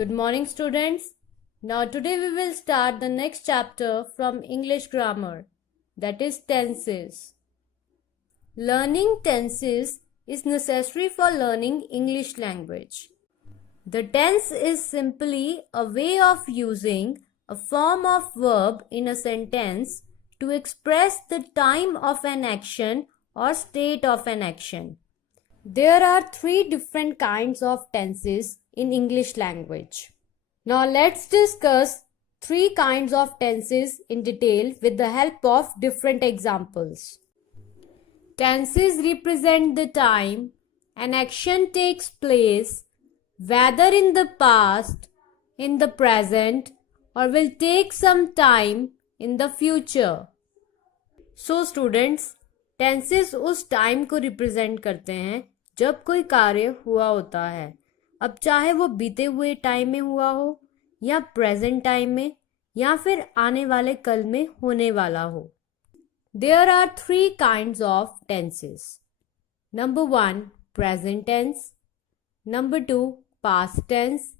Good morning, students. Now, today we will start the next chapter from English grammar, that is tenses. Learning tenses is necessary for learning English language. The tense is simply a way of using a form of verb in a sentence to express the time of an action or state of an action. There are three different kinds of tenses in English language. Now let's discuss three kinds of tenses in detail with the help of different examples. Tenses represent the time an action takes place, whether in the past, in the present, or will take some time in the future. So students, tenses उस टाइम को रिप्रेजेंट करते हैं जब कोई कार्य हुआ होता है, अब चाहे वो बीते हुए टाइम में हुआ हो या प्रेजेंट टाइम में या फिर आने वाले कल में होने वाला हो. There are three kinds of tenses. Number 1 present tense, number 2 past tense,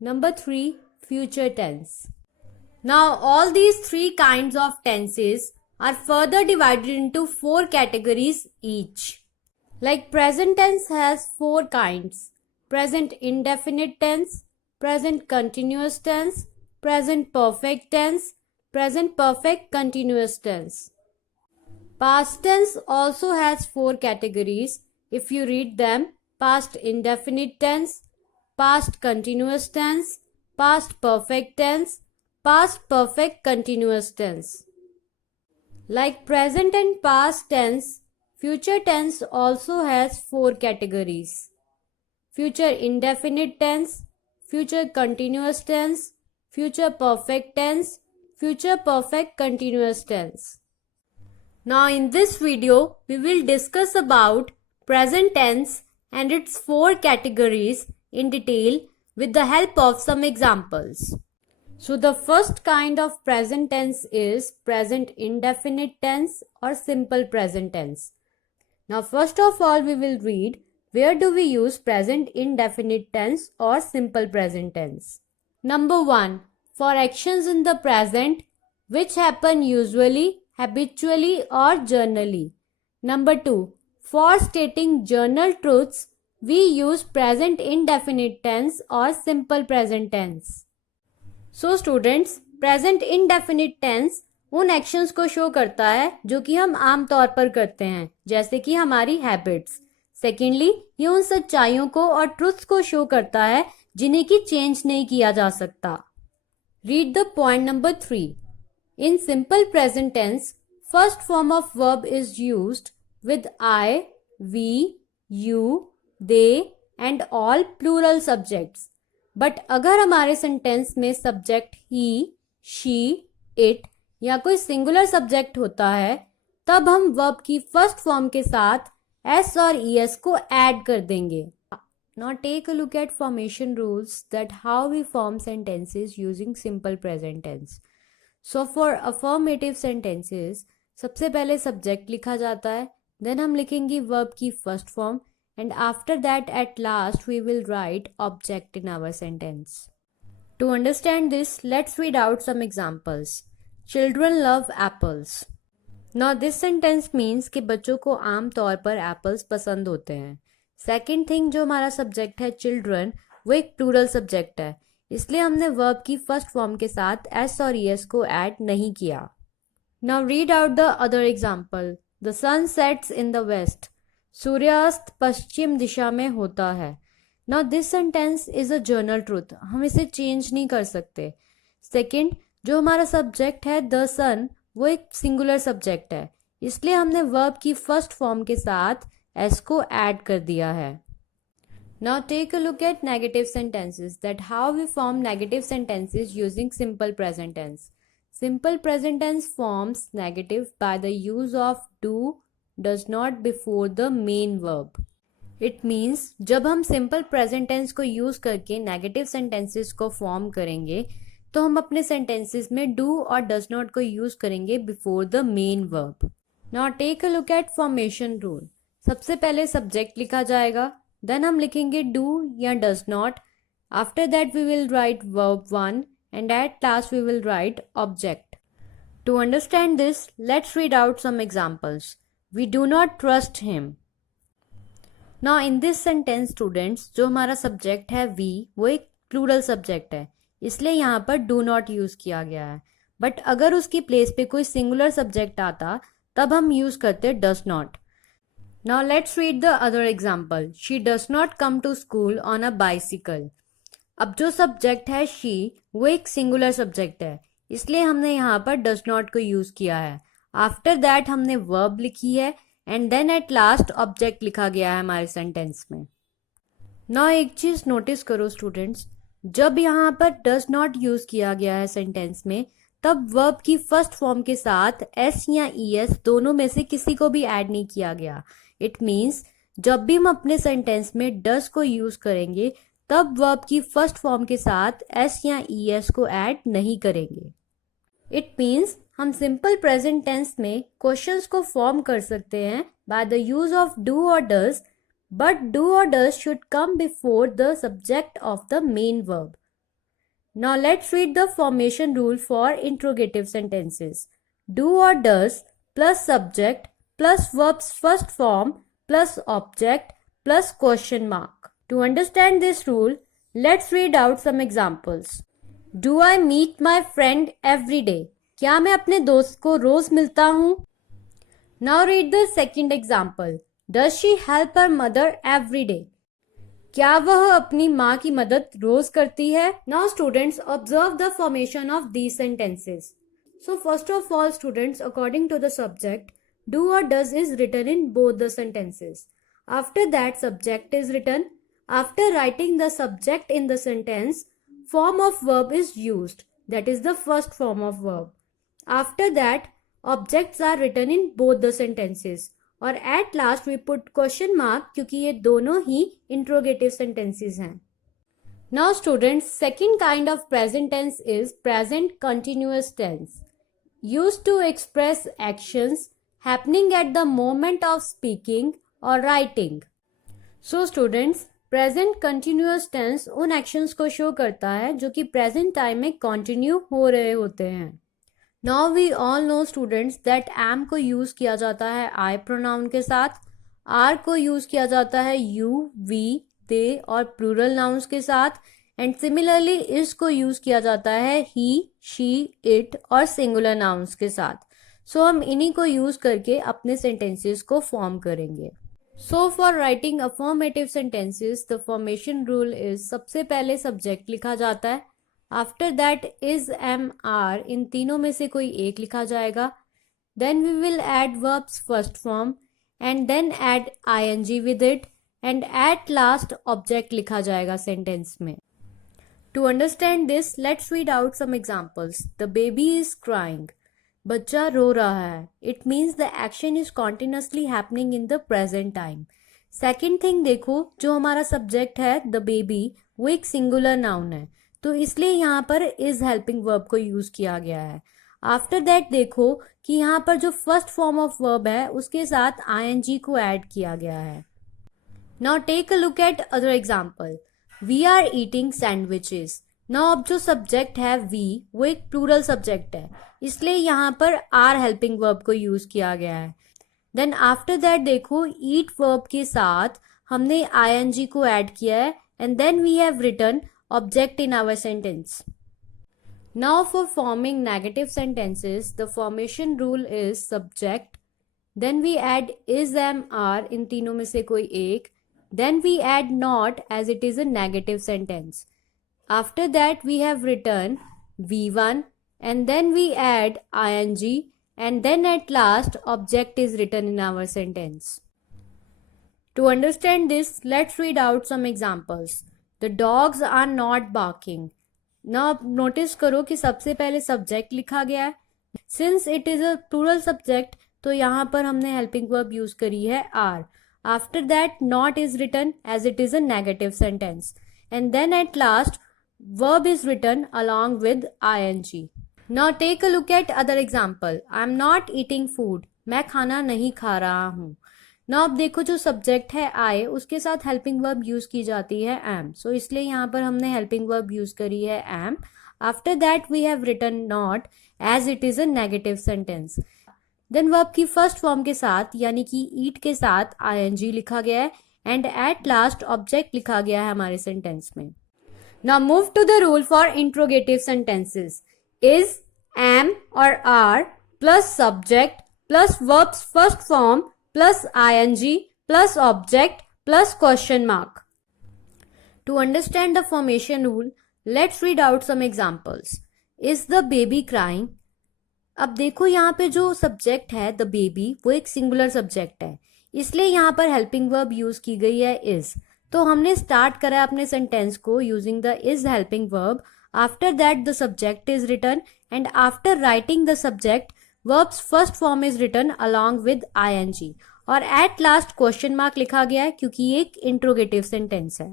number 3 future tense. Now all these three kinds of tenses are further divided into 4 categories each. Like present tense has 4 kinds: present indefinite tense, present continuous tense, present perfect tense, present perfect continuous tense. Past tense also has 4 categories. If you read them: past indefinite tense, past continuous tense, past perfect tense, past perfect continuous tense. Like present and past tense, future tense also has 4 categories: future indefinite tense, future continuous tense, future perfect tense, future perfect continuous tense. Now in this video, we will discuss about present tense and its 4 categories in detail with the help of some examples. So the first kind of present tense is present indefinite tense or simple present tense. Now first of all we will read where do we use present indefinite tense or simple present tense. Number 1, for actions in the present which happen usually, habitually or generally. Number 2, for stating general truths we use present indefinite tense or simple present tense. So students, present indefinite tense उन actions को show करता है जो कि हम आम तौर पर करते हैं, जैसे कि हमारी हैबिट्स. सेकेंडली, ये उन सच्चाइयों को और ट्रुथ्स को शो करता है जिन्हें कि चेंज नहीं किया जा सकता. Read the point number 3. In simple present tense first form of verb is used with I, we, you, they and all plural subjects. But अगर हमारे सेंटेंस में सब्जेक्ट ही, शी, इट या कोई सिंगुलर सब्जेक्ट होता है तब हम वर्ब की फर्स्ट फॉर्म के साथ एस और ईएस को ऐड कर देंगे. Now take a look at formation rules that how we form sentences using simple present tense. So for affirmative sentences सबसे पहले सब्जेक्ट लिखा जाता है, देन हम लिखेंगे वर्ब की first form, and after that at last we will write object in our sentence. To understand this, let's read out some examples. Children love apples. Now this sentence means कि बच्चों को आम तौर पर एप्पल्स पसंद होते हैं. सेकेंड थिंग, जो हमारा सब्जेक्ट है चिल्ड्रन, वो एक प्लूरल सब्जेक्ट है, इसलिए हमने वर्ब की फर्स्ट फॉर्म के साथ एस और ईएस को ऐड नहीं किया. Now read out the other example. The sun sets in the west. सूर्यास्त पश्चिम दिशा में होता है. Now this sentence is a general truth, हम इसे चेंज नहीं कर सकते. सेकेंड, जो हमारा सब्जेक्ट है द सन, वो एक सिंगुलर सब्जेक्ट है, इसलिए हमने वर्ब की फर्स्ट फॉर्म के साथ एस को ऐड कर दिया है. Now take a look at negative sentences that how we form negative sentences using simple present tense. Simple present tense forms negative by the use of do, does not before the main verb. It means जब हम simple present tense को use करके negative sentences को form करेंगे तो हम अपने sentences में do और does not को use करेंगे before the main verb. Now take a look at formation rule. सबसे पहले subject लिखा जाएगा, then हम लिखेंगे do या does not, After that we will write verb 1 and at last we will write object. To understand this, let's read out some examples. We do not trust him. Now in this sentence students, जो हमारा subject है we, वो एक plural subject है, इसलिए यहाँ पर do not use किया गया है. बट अगर उसकी प्लेस पे कोई सिंगुलर सब्जेक्ट आता तब हम यूज करते does not. Now let's read the other example. She does not come to school on a bicycle. अब जो सब्जेक्ट है she, वो एक सिंगुलर सब्जेक्ट है, इसलिए हमने यहाँ पर does not को यूज किया है. आफ्टर दैट हमने वर्ब लिखी है and then at last object लिखा गया है हमारे सेंटेंस में. नाउ एक चीज नोटिस करो स्टूडेंट्स, जब यहाँ पर डज नॉट यूज किया गया है सेंटेंस में, तब वर्ब की फर्स्ट फॉर्म के साथ एस या ईएस दोनों में से किसी को भी ऐड नहीं किया गया. इट मीन्स जब भी हम अपने सेंटेंस में डज को यूज करेंगे तब वर्ब की फर्स्ट फॉर्म के साथ एस या ईएस को ऐड नहीं करेंगे. इट मीन्स हम सिंपल प्रेजेंट टेंस में क्वेश्चंस को फॉर्म कर सकते हैं bye the use of do और डज, बट डू और does should come before the subject of the main verb. Now let's read the formation rule for interrogative sentences. Do or does plus subject plus verb's first form plus object plus question mark. To understand this rule, let's read out some examples. Do I meet my friend every day? क्या मैं अपने दोस्त को रोज मिलता हूँ? Now read the second example. Does she help her mother every day? क्या वह अपनी माँ की मदद रोज करती है? Now students, observe the formation of these sentences. So first of all students, according to the subject, do or does is written in both the sentences. After that subject is written. After writing the subject in the sentence, form of verb is used. That is the first form of verb. After that, objects are written in both the sentences. और at last we put question mark क्योंकि ये दोनों ही interrogative sentences हैं. Now students, second kind of present tense is present continuous tense, used to express actions happening at the moment of speaking और writing. So students, present continuous tense उन actions को show करता है जो कि present time में कंटिन्यू हो रहे होते हैं. Now we all know students that am को यूज किया जाता है I प्रोनाउन के साथ, are को यूज किया जाता है you, we, they और प्लूरल नाउन्स के साथ, एंड सिमिलरली is को यूज किया जाता है he, she, it और सिंगुलर नाउन्स के साथ. सो हम इन्हीं को यूज करके अपने सेंटेंसेस को फॉर्म करेंगे. So for writing affirmative sentences the formation rule is, सबसे पहले सब्जेक्ट लिखा जाता है. After that is am are, इन तीनों में से कोई एक लिखा जाएगा. Then we will add verbs first form and then add I N G with it and at last object लिखा जाएगा सेंटेंस में. To understand this, let's read out some examples. The baby is crying, बच्चा रो रहा है. It means the action is continuously happening in the present time. Second thing देखो, जो हमारा सब्जेक्ट है द बेबी, वो एक सिंगुलर नाउन है, तो इसलिए यहाँ पर इज हेल्पिंग वर्ब को यूज किया गया है. आफ्टर दैट देखो कि यहाँ पर जो फर्स्ट फॉर्म ऑफ वर्ब है उसके साथ आईएनजी को ऐड किया गया है. Now take a look at other example. We are eating sandwiches. Now अब जो सब्जेक्ट है वी, वो एक प्लूरल सब्जेक्ट है, इसलिए यहाँ पर आर हेल्पिंग वर्ब को यूज किया गया है. देन आफ्टर दैट देखो ईट वर्ब के साथ हमने आईएनजी को ऐड किया है and then we have written object in our sentence. Now for forming negative sentences, the formation rule is subject, then we add is, am, are in तीनों में से कोई एक, then we add not as it is a negative sentence. After that we have written V1 and then we add ing and then at last object is written in our sentence. To understand this, let's read out some examples. The dogs are not barking. Now notice करो कि सबसे पहले subject लिखा गया है. Since it is a plural subject, तो यहाँ पर हमने helping verb यूज करी है are. After that not is written as it is a negative sentence. And then at last verb is written along with ing. Now take a look at other example. I am not eating food. मैं खाना नहीं खा रहा हूँ. ना अब देखो जो सब्जेक्ट है आई, उसके साथ हेल्पिंग वर्ब यूज की जाती है एम, सो इसलिए यहाँ पर हमने हेल्पिंग वर्ब यूज करी है am. After that we have written not as it is a negative sentence. Then verb की फर्स्ट फॉर्म के साथ यानी कि ईट के साथ आईएनजी लिखा गया है एंड एट लास्ट ऑब्जेक्ट लिखा गया है हमारे सेंटेंस में. Now move to the rule for interrogative sentences. Is, am और are plus subject plus verbs first form plus I N G plus object plus question mark. To understand the formation rule, let's read out some examples. Is the baby crying? अब देखो यहाँ पे जो सब्जेक्ट है the baby, वो एक singular subject है, इसलिए यहाँ पर हेल्पिंग वर्ब यूज की गई है इज. तो हमने स्टार्ट करा है अपने सेंटेंस को using the is helping verb. After that the subject is written and after writing the subject verbs first form is written along with ING और एट लास्ट क्वेश्चन मार्क लिखा गया है क्योंकि ये एक इंट्रोगेटिव सेंटेंस है.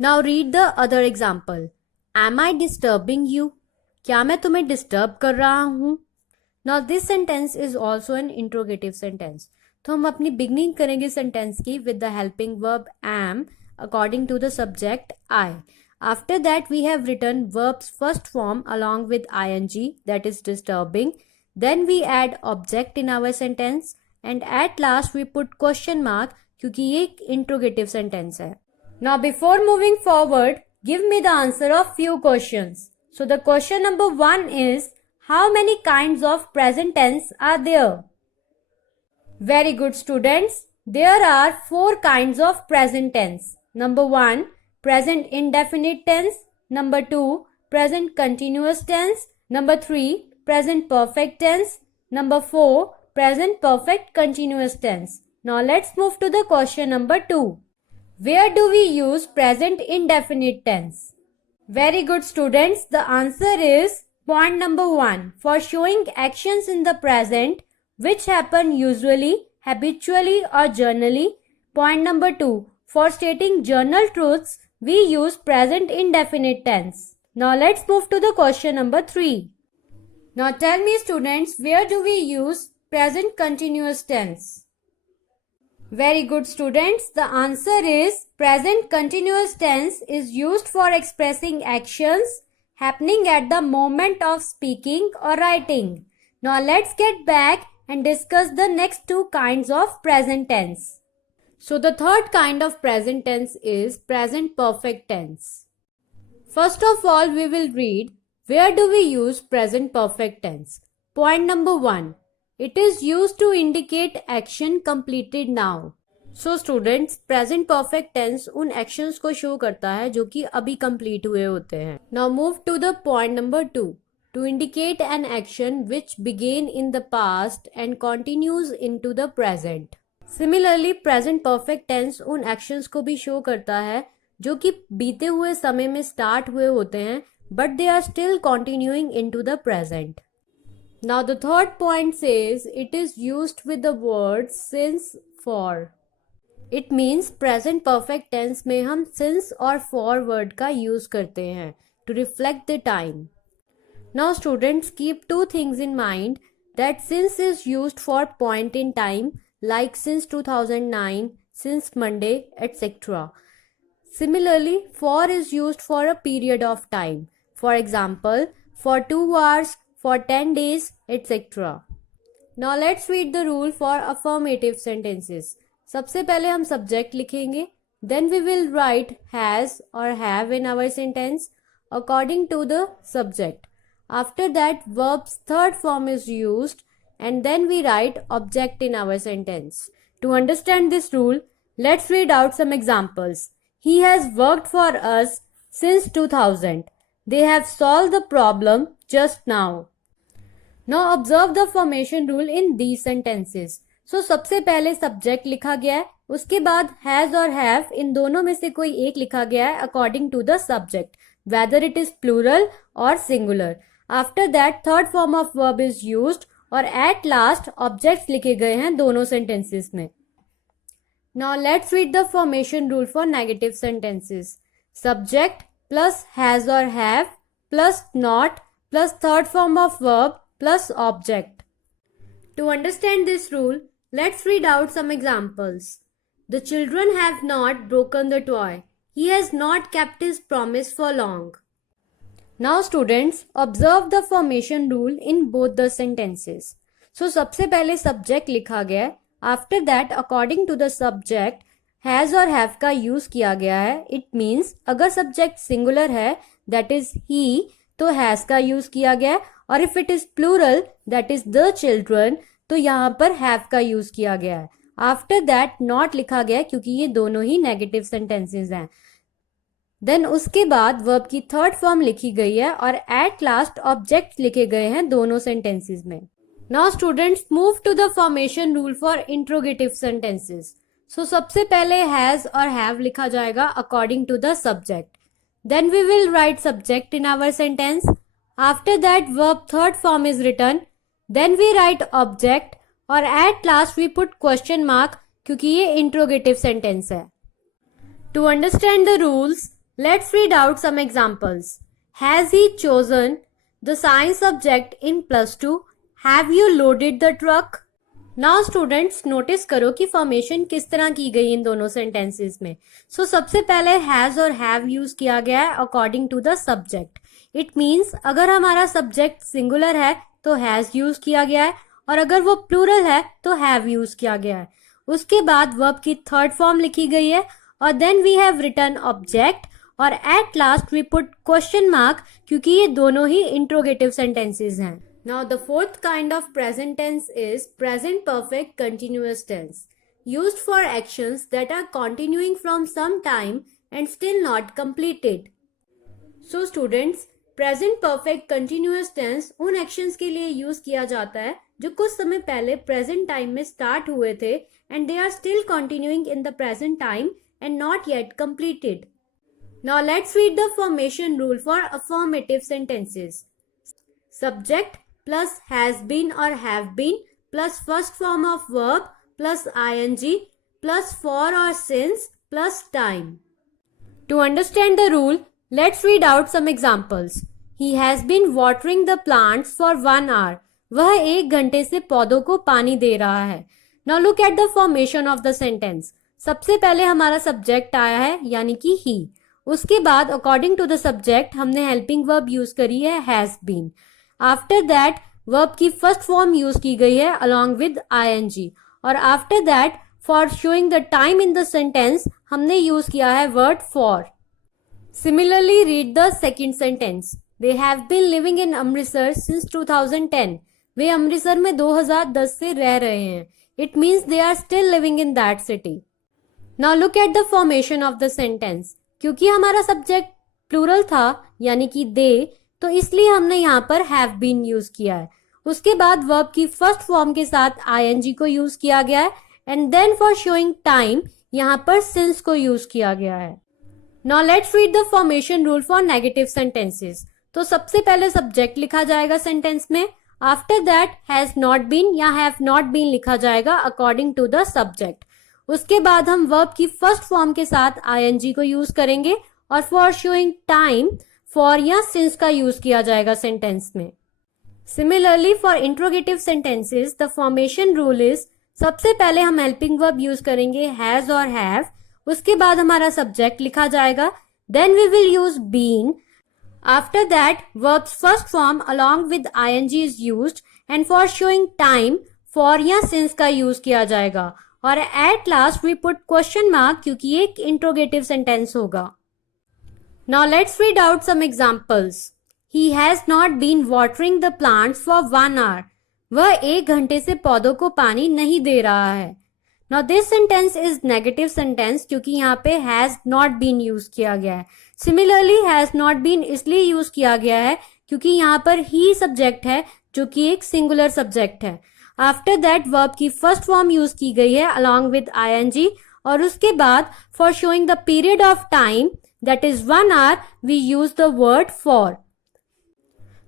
Now read the other example. Am I disturbing you? क्या मैं तुम्हें डिस्टर्ब कर रहा हूं? Now this sentence is also an interrogative sentence. तो हम अपनी बिगनिंग करेंगे सेंटेंस की with the helping verb am according to the subject I. After that we have written verbs first form along with ing, that is disturbing. Then we add object in our sentence and at last we put question mark क्योंकि ये एक interrogative sentence है. Now before moving forward, give me the answer of few questions. So the question number 1 is, how many kinds of present tense are there? Very good students. There are 4 kinds of present tense. Number 1, present indefinite tense. Number 2, present continuous tense. Number 3, present perfect tense. Number 4, present perfect continuous tense. Now let's move to the question number 2. Where do we use present indefinite tense? Very good students. The answer is point number 1, for showing actions in the present which happen usually, habitually or generally. Point number 2, for stating general truths we use present indefinite tense. Now let's move to the question number 3. Now tell me students, where do we use present continuous tense? Very good students. The answer is present continuous tense is used for expressing actions happening at the moment of speaking or writing. Now let's get back and discuss the next 2 kinds of present tense. So the third kind of present tense is present perfect tense. First of all, we will read where do we use present perfect tense. Point number 1. It is used to indicate action completed now. So students, present perfect tense उन actions को show करता है जो कि अभी complete हुए होते हैं. Now move to the point number 2. To indicate an action which began in the past and continues into the present. Similarly, present perfect tense उन actions को भी show करता है जो कि बीते हुए समय में start हुए होते हैं but they are still continuing into the present. Now the third point says it is used with the words since, for. It means present perfect tense में हम since और for word का use करते हैं to reflect the time. Now students, keep 2 things in mind, that since is used for point in time like since 2009, since Monday, etc. Similarly, for is used for a period of time. For example, for 2 hours, for 10 days, etc. Now let's read the rule for affirmative sentences. सबसे पहले हम subject लिखेंगे, then we will write has or have in our sentence according to the subject. After that, verb's third form is used and then we write object in our sentence. To understand this rule, let's read out some examples. He has worked for us since 2000. They have solved the problem just now. Now observe the formation rule in these sentences. So सबसे पहले subject लिखा गया है, उसके बाद has और have इन दोनों में से कोई एक लिखा गया है according to the subject, whether it is plural or singular. After that, third form of verb is used और at last objects लिखे गए हैं दोनों sentences में. Now let's read the formation rule for negative sentences. Subject plus has or have plus not plus third form of verb plus object. To understand this rule, Let's read out some examples. The children have not broken the toy. He has not kept his promise for long. Now students, observe the formation rule in both the sentences. So सबसे पहले subject लिखा गया है. After that, according to the subject, has और have का use किया गया है. It means अगर subject singular है, that is he, तो has का use किया गया है. और if it is plural, that is the children, तो यहाँ पर have का use किया गया है. After that, not लिखा गया है क्योंकि ये दोनों ही negative sentences हैं. देन उसके बाद वर्ब की थर्ड फॉर्म लिखी गई है और एट लास्ट ऑब्जेक्ट लिखे गए हैं दोनों सेंटेंसेस में. Now students move to the formation rule for interrogative sentences. So सबसे पहले हैज और हैव लिखा जाएगा according to the subject. Then we will write subject in our sentence. After that verb third form is written. Then we write object और at last we put question mark क्योंकि ये interrogative sentence है. To understand the rules, let's read out some examples. Has he chosen the science subject in plus 2? Have you loaded the truck? Now students notice करो कि formation किस तरह की गई इन दोनों sentences में. So सबसे पहले has और have use किया गया है according to the subject. It means अगर हमारा subject singular है तो has use किया गया है और अगर वो plural है तो have use किया गया है. उसके बाद verb की third form लिखी गई है और then we have written object और at last we put question mark क्योंकि ये दोनों ही इंट्रोगेटिव सेंटेंसेस हैं. Now the fourth kind of present tense is present perfect continuous tense, used for actions that are continuing from some time and still not completed. So students, present perfect continuous tense उन actions के लिए यूज किया जाता है जो कुछ समय पहले प्रेजेंट टाइम में स्टार्ट हुए थे and they are still continuing in the present time and not yet completed. Now let's read the formation rule for affirmative sentences. Subject plus has been or have been plus first form of verb plus ing plus for or since plus time. To understand the rule, let's read out some examples. He has been watering the plants for 1 hour. वह 1 घंटे से पौधों को पानी दे रहा है. Now look at the formation of the sentence. सबसे पहले हमारा subject आया है यानी कि he. उसके बाद अकॉर्डिंग टू द सब्जेक्ट हमने हेल्पिंग वर्ब यूज करी है has been. After that verb की फर्स्ट फॉर्म यूज की गई है अलॉन्ग विद आईएनजी और after that for showing the time in the sentence हमने यूज किया है word for. Similarly read the second sentence. They have been living in Amritsar since 2010. वे अमृतसर में 2010 से रह रहे हैं. It means they are still living in that city. Now look at the formation of the sentence. क्योंकि हमारा सब्जेक्ट प्लूरल था यानी कि दे, तो इसलिए हमने यहाँ पर हैव बीन यूज किया है. उसके बाद वर्ब की फर्स्ट फॉर्म के साथ आईएनजी को यूज किया गया है and then for showing time यहाँ पर सिंस को यूज किया गया है. Now let's read the formation rule for negative sentences. तो सबसे पहले सब्जेक्ट लिखा जाएगा सेंटेंस में. After that has not been या हैव नॉट बीन लिखा जाएगा अकॉर्डिंग टू द सब्जेक्ट. उसके बाद हम वर्ब की फर्स्ट फॉर्म के साथ आईएनजी को यूज करेंगे और फॉर शोइंग टाइम फॉर या सिंस का यूज किया जाएगा सेंटेंस में. Similarly for interrogative sentences the formation rule is सबसे पहले हम हेल्पिंग वर्ब यूज करेंगे हैज और हैव. उसके बाद हमारा सब्जेक्ट लिखा जाएगा. Then we will use been. After that verbs first form along with ING is used and for showing time for या सिंस का यूज किया जाएगा और at last we put question mark क्योंकि एक इंट्रोगेटिव सेंटेंस होगा. Now let's read out some examples. He has not been watering the plants for 1 hour. वह 1 घंटे से पौधों को पानी नहीं दे रहा है. Now this sentence is negative sentence क्योंकि यहाँ पे हैज नॉट बीन यूज किया गया है. सिमिलरली हैज नॉट बीन इसलिए यूज किया गया है क्योंकि यहाँ पर ही सब्जेक्ट है जो कि एक सिंगुलर सब्जेक्ट है. आफ्टर दैट वर्ब की फर्स्ट फॉर्म यूज की गई है अलॉन्ग विद आईएनजी और उसके बाद for showing the period of time that is 1 hour we use the word for.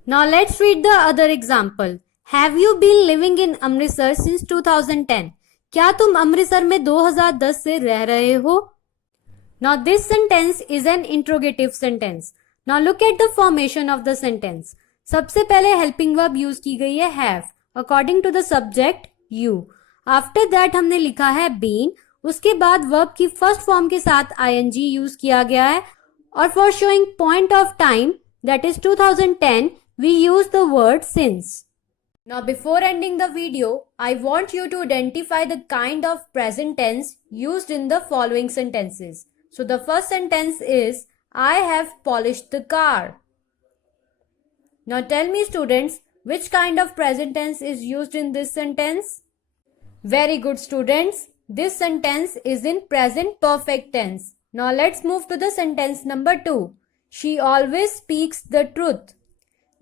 Now let's read the other example. Have you been living in Amritsar since 2010. क्या तुम अमृतसर में 2010 से रह रहे हो? Now this sentence is an interrogative sentence. Now look at the formation of the sentence. सबसे पहले helping verb use की गई है have according to the subject you. After that हमने लिखा है बीन, उसके बाद वर्ब की फर्स्ट फॉर्म के साथ ing यूज किया गया है और for showing point of time that is 2010 we use the word since. Now before ending the video, I want you to identify the kind of present tense used in the following sentences. So the first sentence is I have polished the car. Now tell me students, which kind of present tense is used in this sentence? Very good students. This sentence is in present perfect tense. Now let's move to the sentence number 2. She always speaks the truth.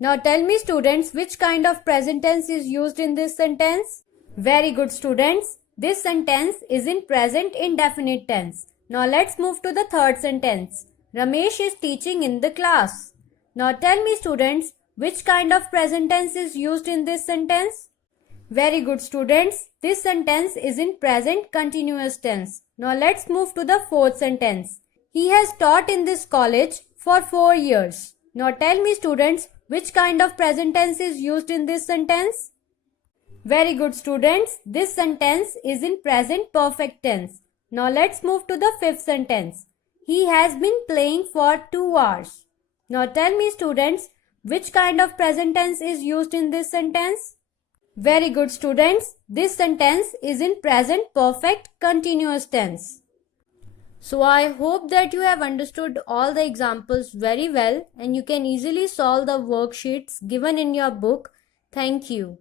Now tell me students, which kind of present tense is used in this sentence? Very good students. This sentence is in present indefinite tense. Now let's move to the third sentence. Ramesh is teaching in the class. Now tell me students, which kind of present tense is used in this sentence? Very good students. This sentence is in present continuous tense. Now let's move to the fourth sentence. He has taught in this college for 4 years. Now tell me students, which kind of present tense is used in this sentence? Very good students. This sentence is in present perfect tense. Now let's move to the fifth sentence. He has been playing for 2 hours. Now tell me students, which kind of present tense is used in this sentence? Very good students. This sentence is in present perfect continuous tense. So I hope that you have understood all the examples very well and you can easily solve the worksheets given in your book. Thank you.